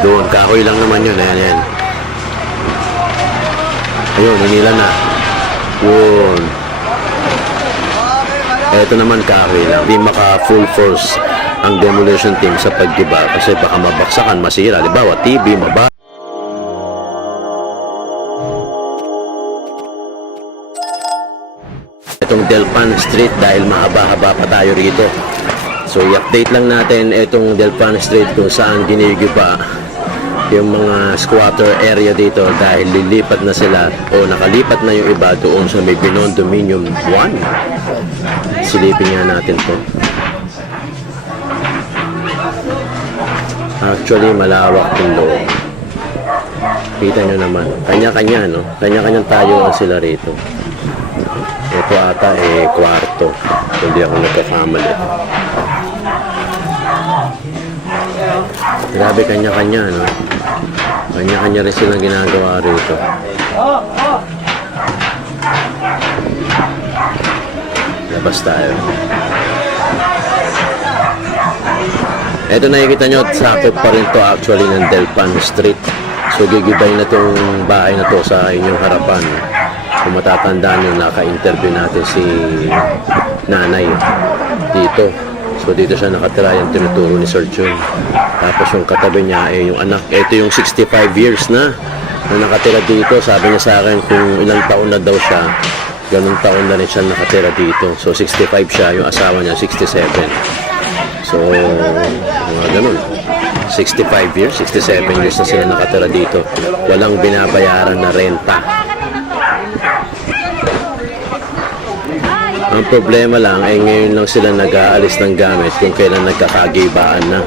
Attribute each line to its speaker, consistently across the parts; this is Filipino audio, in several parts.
Speaker 1: doon. Kahoy lang naman yun. Ayan, ayan. Ayun, hinila na. Yun. Ito naman kahoy lang. Di maka full force ang demolition team sa paggiba kasi baka mabaksakan, masira. Halimbawa, TV, maba. Itong Delpan Street dahil mahaba-haba pa tayo rito. So i-update lang natin itong Delpan Street kung saan ginigiba yung mga squatter area dito dahil lilipat na sila o nakalipat na yung iba doon sa may Dominion 1. Silipin nga natin to. Actually, malawak yung loob. Kita nyo naman. Kanya-kanya, no? Kanya-kanyang tayo sila rito. Ito ata eh kwarto. Hindi ako nagkakamali. Grabe kanya-kanya, no? Kanya-kanya rin silang ginagawa rito. Labas tayo. Ito nakikita nyo, sakop pa rin to actually ng Delpan Street. So gigibay na tong bahay na to sa inyong harapan. Kung matatandaan nyo, naka-interview natin si nanay dito. So dito siya nakatira yung tinuturo ni Sir Jun. Tapos yung katabi niya ay yung anak. Ito yung 65 years na na nakatira dito. Sabi niya sa akin kung ilang taon na daw siya, ganung taon na rin siya nakatira dito. So 65 siya, yung asawa niya 67. So, mga ganun. 65 years, 67 years na sila nakatira dito. Walang binabayaran na renta. Ang problema lang ay ngayon lang sila nag-aalis ng gamit kung kailan nagkakagibaan na.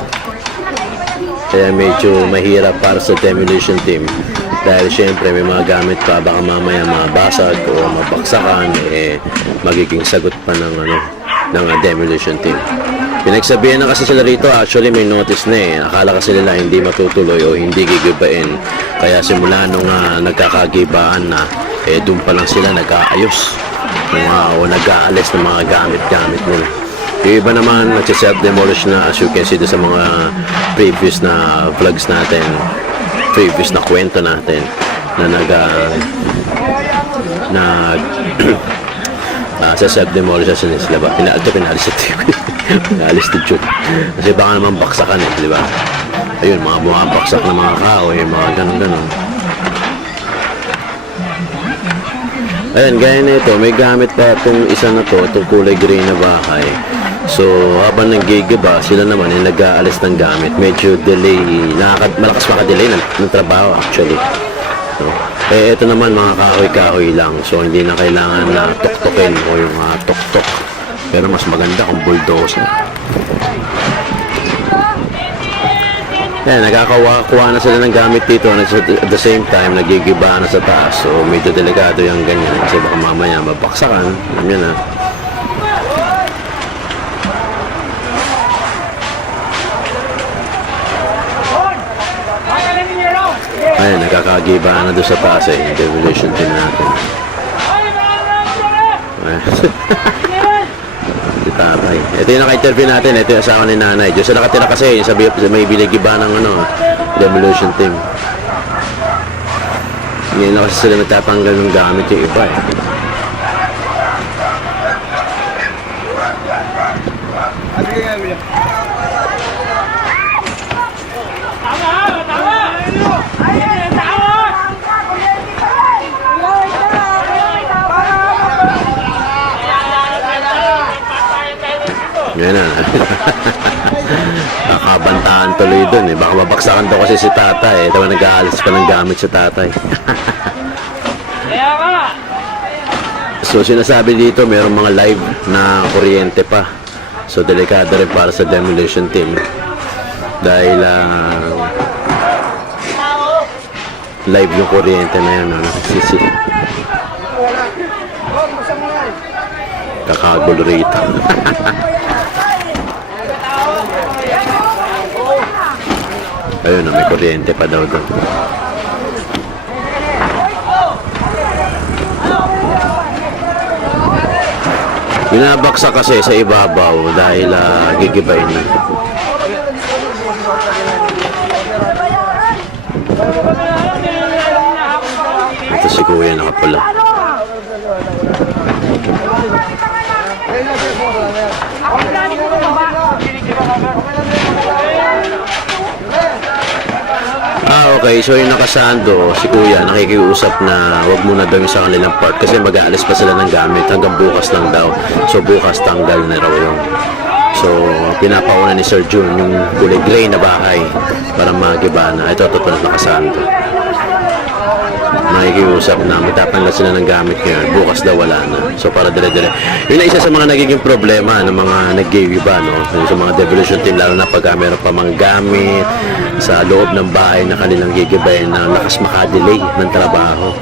Speaker 1: Kaya medyo mahirap para sa demolition team. Dahil syempre may mga gamit pa baka mamaya mabasag o mabaksakan eh magiging sagot pa ng ano ng uh, demolition team. Pinagsabihan na kasi sila rito, actually may notice na eh. Akala kasi nila hindi matutuloy o hindi gigibain. Kaya simula nung uh, nagkakagibaan na, eh doon pa lang sila nag-aayos. O nag-aalis ng mga gamit-gamit nila. Yung iba naman nag-self-demolish na as you can see sa mga previous na vlogs natin, previous na kwento natin na nag uh, nag Ah, sa self-demolish sa sila ba? Pina, ito pinalis ito. pinalis ito Jun. Kasi baka naman baksakan eh, di ba? Ayun, mga bumabaksak na mga kahoy, mga ganun-ganun. Ayun, gaya na ito, may gamit pa itong isa na to, itong kulay green na bahay. So, habang naggigiba, sila naman ay nag-aalis ng gamit. Medyo delay, nakaka, malakas maka-delay ng, ng trabaho actually. So, eh, ito naman mga kahoy-kahoy lang. So, hindi na kailangan na tuktukin o yung mga tuktok. Pero mas maganda kung bulldozer. Yan, nagkakakuha na sila ng gamit dito at at the same time, nagigiba na sa taas. So, medyo delikado yung ganyan kasi baka mamaya mabaksakan. Alam nyo na. Ayun, nakakagiba na doon sa taas eh. Yung demolition team natin. Ayun. tatay. Ito yung naka-interview natin. Ito yung asawa ni nanay. Diyan siya nakatira kasi. Sabi, may binigiba ng ano, demolition team. Ngayon na kasi sila nagtatanggal ng gamit yung iba eh. Na. Nakabantaan tuloy dun eh. Baka mabaksakan daw kasi si tatay eh. Diba nag-aalis pa ng gamit si tatay. So sinasabi dito mayroong mga live na kuryente pa. So delikado rin para sa demolition team. Dahil ah, live yung kuryente na yun. Ano, sisi. Kakagulo rito. Ayun na, may kuryente pa daw doon. Binabaksa kasi sa ibabaw dahil uh, gigibay na. Ito si Kuya nakapula. Ah, okay. So yung nakasando, si Kuya, nakikiusap na wag muna daw yung sa kanilang part kasi mag-aalis pa sila ng gamit hanggang bukas lang daw. So bukas tanggal na raw yun. So, pinapauna ni Sir Jun yung kulay gray na bahay para magiba na. Ito, totoo na nakasando. Nakikiusap na magtatanggal sila ng gamit ngayon. Bukas daw wala na. So, para dire-dire. Yun isa sa mga nagiging problema ng mga nag-giveaway no? Yung sa mga devolution team, lalo na pag ah, meron pa mga gamit sa loob ng bahay na kanilang gigibayin na lakas makadelay ng trabaho.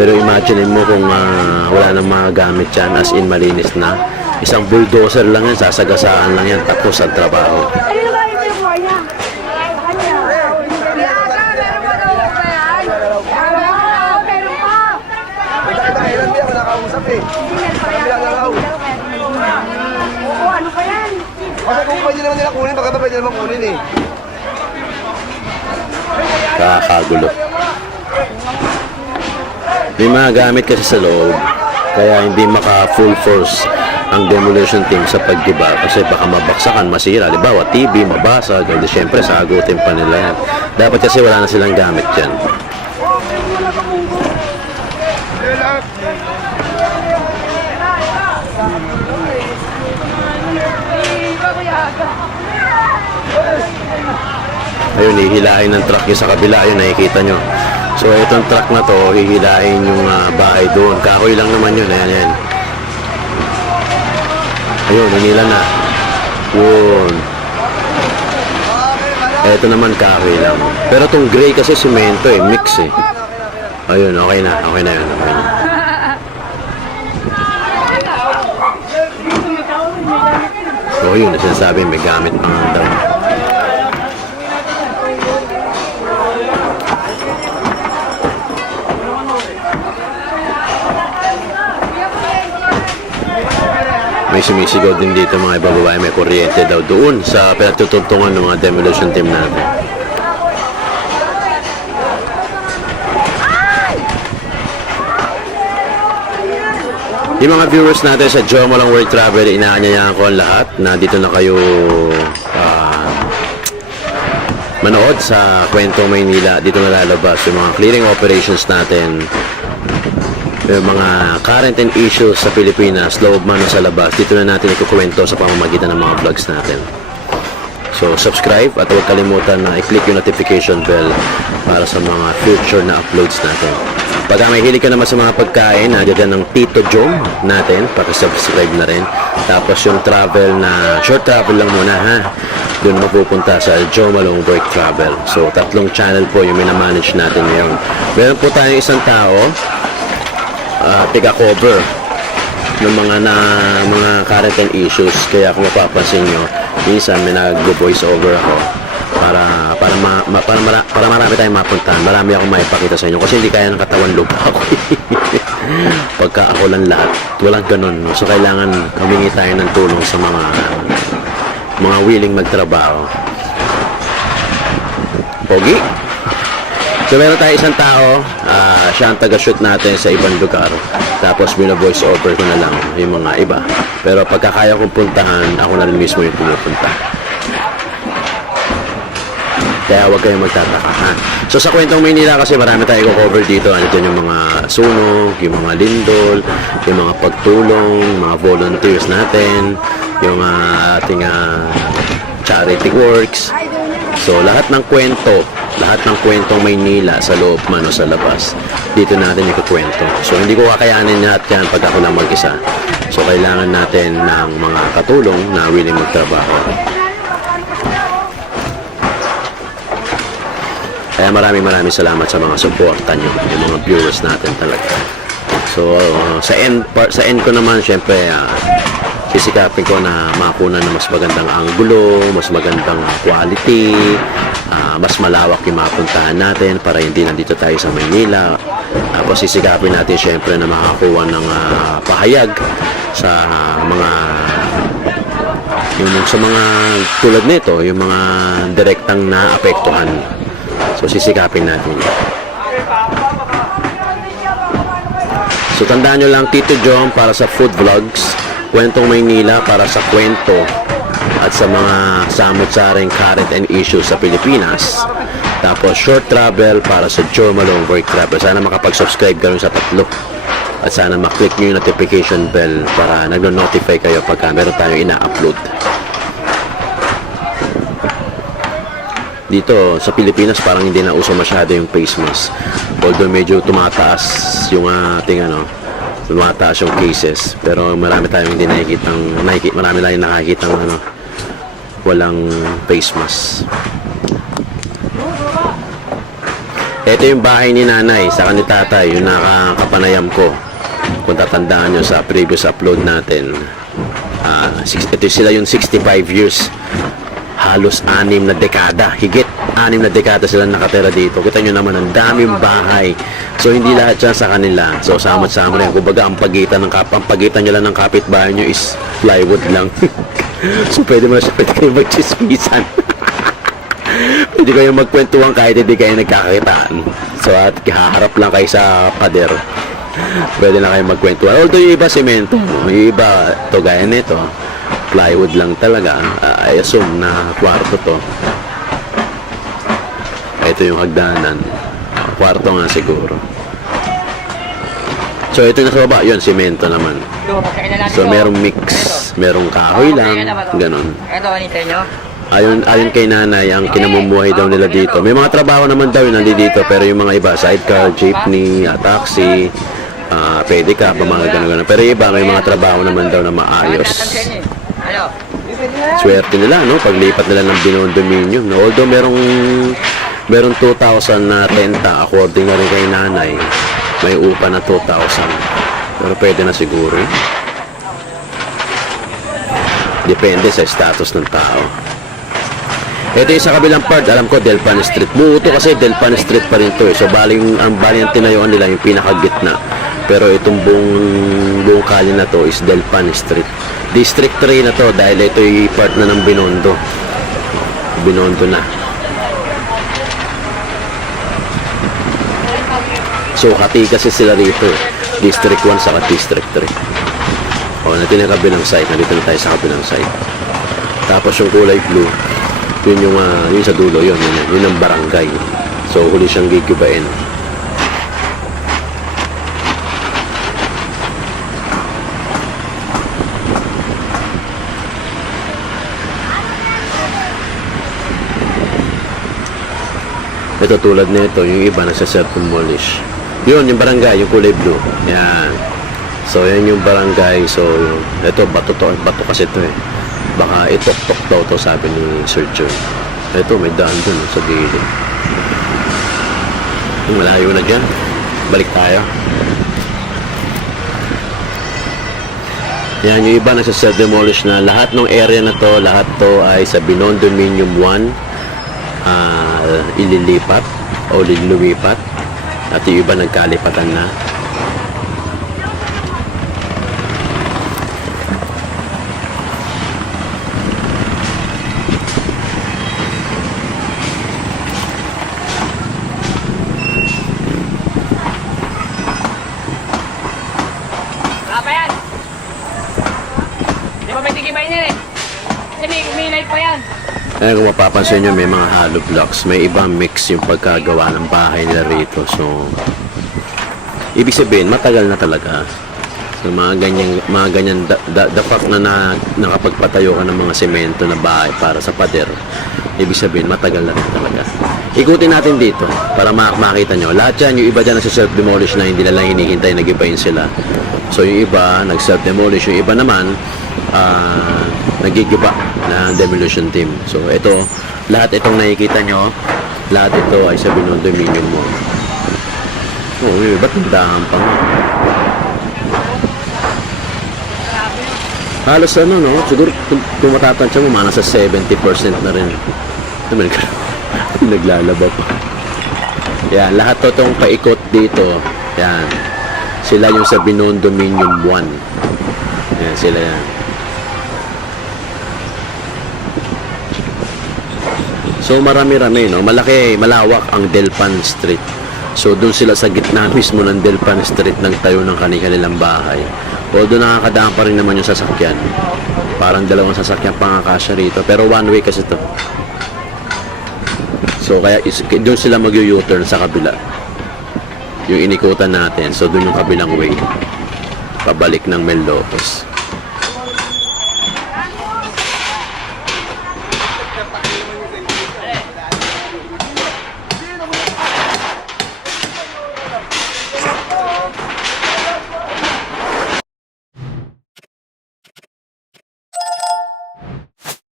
Speaker 1: Pero imagine mo kung ah, wala nang mga gamit dyan, as in malinis na. Isang bulldozer lang yan, sasagasaan lang yan, tapos ang trabaho.
Speaker 2: Ano pa. Yan?
Speaker 3: Kasi kung pwede naman nila kunin, baka pa pwede naman kunin eh.
Speaker 1: Nakakagulo. May mga gamit kasi sa loob, kaya hindi maka full force ang demolition team sa paggiba kasi baka mabaksakan, masira. Halimbawa, TV, mabasag, hindi syempre sagutin pa nila yan. Dapat kasi wala na silang gamit dyan. Ayun, hihilain ng truck yung sa kabila. Ayun, nakikita nyo. So, itong truck na to, hihilain yung ah, bahay doon. Kahoy lang naman yun. Ayan, ayan. Ayun, hinila na. Yun. Ito naman kahoy lang. Pero itong gray kasi simento eh, mix eh. Ayun, okay na. Okay na yun. Okay na. So, yun, sinasabi may gamit pa nga daw. May sumisigaw din dito mga ibang babae, may kuryente daw doon sa pinatutuntungan ng mga demolition team natin. Yung mga viewers natin sa Joe Malong World Travel, inaanyayahan ko ang lahat na dito na kayo ah, manood sa Kwento Maynila. Dito na lalabas yung mga clearing operations natin, yung mga current and issues sa Pilipinas, loob man o sa labas, dito na natin ikukwento sa pamamagitan ng mga vlogs natin. So, subscribe at huwag kalimutan na i-click yung notification bell para sa mga future na uploads natin. Pag may hilig ka naman sa mga pagkain, nandiyan ng Tito Jom natin, subscribe na rin. Tapos yung travel na, short travel lang muna ha. Doon mapupunta sa Joe Malong Work Travel. So, tatlong channel po yung minamanage natin ngayon. Meron po tayong isang tao, uh, tiga-cover ng mga na mga current and issues. Kaya kung mapapansin nyo minsan may nag-voice over ako para para ma, ma- para, mara, para marami tayong mapuntahan. Marami akong maipakita sa inyo kasi hindi kaya ng katawan lupa ako pagka ako lang lahat walang ganun no? so kailangan humingi tayo ng tulong sa mga mga willing magtrabaho. Pogi So meron tayo isang tao, ah, siya ang taga-shoot natin sa ibang lugar. Tapos bino-voice over ko na lang yung mga iba. Pero pagka kaya kong puntahan, ako na rin mismo yung pumupunta. Kaya huwag kayong magtataka. Ha? So sa kwentong Maynila kasi marami tayo i-cover dito. Ano dyan yung mga sunog, yung mga lindol, yung mga pagtulong, mga volunteers natin, yung ah, ating ah, charity works. So lahat ng kwento, lahat ng kwentong Maynila sa loob man o sa labas, dito natin ikukwento. So hindi ko kakayanin lahat yan pag ako lang mag-isa. So kailangan natin ng mga katulong na willing magtrabaho. Kaya maraming maraming salamat sa mga suporta nyo, yung mga viewers natin talaga. So, uh, sa end part, sa end ko naman, syempre, uh, sisikapin ko na makunan na mas magandang anggulo, mas magandang quality, mas malawak yung mapuntahan natin para hindi nandito tayo sa Maynila. Tapos sisikapin natin syempre na makakuha ng ah, pahayag sa mga yung sa mga tulad nito, yung mga direktang naapektuhan So sisikapin natin. So tandaan nyo lang Tito John para sa food vlogs, Kwentong Maynila para sa kwento at sa mga samot-saring current and issues sa Pilipinas. Tapos short travel para sa Joe Malone Work Travel. Sana makapag-subscribe ka sa tatlo. At sana maklik nyo yung notification bell para nagno-notify kayo pagka meron tayong ina-upload. dito sa Pilipinas parang hindi na uso masyado yung face mask. Although medyo tumataas yung ating ano, tumataas yung cases. Pero marami tayong hindi nakikita, nakikita marami tayong nakakita ano, walang face mask. Ito yung bahay ni nanay, sa ni tatay, yung nakakapanayam ko. Kung tatandaan nyo sa previous upload natin. Ah, six- ito sila yung 65 years halos anim na dekada, higit anim na dekada sila nakatira dito. Kita nyo naman, ang daming bahay. So, hindi lahat yan sa kanila. So, samot-sama rin. Kumbaga, ang pagitan, ng kap ang pagitan lang ng kapitbahay nyo is plywood lang. so, pwede mo na siya, pwede kayo magchismisan. pwede kayo magkwentuhan kahit hindi kayo nagkakakitaan. So, at haharap lang kayo sa pader. Pwede na kayo magkwentuhan. Although, yung iba semento, yung iba, to gaya nito, plywood lang talaga. Uh, I assume na kwarto to. Ito yung hagdanan. Kwarto nga siguro. So, ito na sa baba, yun, simento naman. So, merong mix. Merong kahoy lang. Ganon.
Speaker 4: Ito, anita nyo?
Speaker 1: Ayon, ayon kay nanay, ang kinamumuhay daw nila dito. May mga trabaho naman daw yun nandito, pero yung mga iba, sidecar, jeepney, ah, taxi, uh, pedicab, mga gano'n-gano'n. Pero yung iba, may mga trabaho naman daw na maayos.
Speaker 4: Ano?
Speaker 1: swerte nila no paglipat nila ng binondominium no although merong merong 2,000 na renta according na rin kay nanay may upa na 2,000 pero pwede na siguro yun. Depende sa status ng tao ito yung sa kabilang part, alam ko, Delpan Street. Buo to kasi Delpan Street pa rin to eh. So, baling, ang baling ang tinayuan nila yung pinakagitna. Pero itong buong, buong kalye na to is Delpan Street. District 3 na to dahil ito yung part na ng Binondo. Binondo na. So, hati kasi sila rito. eh. District 1 sa District 3. O, natin yung kabilang side. Nandito na tayo sa kabilang side. Tapos yung kulay blue, yun yung, ah, yun sa dulo, yun, yun, yun ang barangay. So, huli siyang gigibain. Ito tulad nito, yung iba nasa self-demolish. Yun, yung barangay, yung kulay blue. Yan. So, yan yung barangay. So, ito, bato to. Bato kasi ito eh. Baka itok-tok daw to, sabi ni Sir John. Ito, may daan dun sa gilid. Malayo na dyan. Balik tayo. Yan, yung iba nasa self-demolish na. Lahat ng area na to, lahat to ay sa Binondominium 1 ah, ililipat o lumipat at yung iba nagkalipatan na
Speaker 4: Wala pa yan. Di ba may tigibay niyan eh? Kasi may, may light pa yan.
Speaker 1: Kaya kung mapapansin nyo, may mga hollow blocks. May ibang mix yung pagkagawa ng bahay nila rito. So, ibig sabihin, matagal na talaga. So, mga ganyan, mga ganyan, the, the, the fact na, na nakapagpatayo ka ng mga semento na bahay para sa pader, ibig sabihin, matagal na talaga. Ikutin natin dito para mak makita nyo. Lahat yan, yung iba dyan nasa self-demolish na hindi nila hinihintay, nag-ibayin sila. So, yung iba, nag-self-demolish. Yung iba naman, ah, nagigiba na demolition team. So, ito, lahat itong nakikita nyo, lahat ito ay sa binondominium mo. Oh, eh, ba't tindahan pa nga? Halos ano, no? Siguro kung, matatansya mo, mga nasa 70% na rin. Naman ka. Naglalaba pa. Yan, lahat to tong paikot dito. Yan. Sila yung sa Binondominium 1. Yan, sila yan. So marami-rami, no? Malaki, malawak ang Delpan Street. So doon sila sa gitna mismo ng Delpan Street ng tayo ng kanilang bahay. Although nakakadaan pa rin naman yung sasakyan. Parang dalawang sasakyan pangakasya rito. Pero one way kasi to. So kaya doon sila mag-u-turn sa kabila. Yung inikutan natin. So doon yung kabilang way. Pabalik ng Mel Lopez.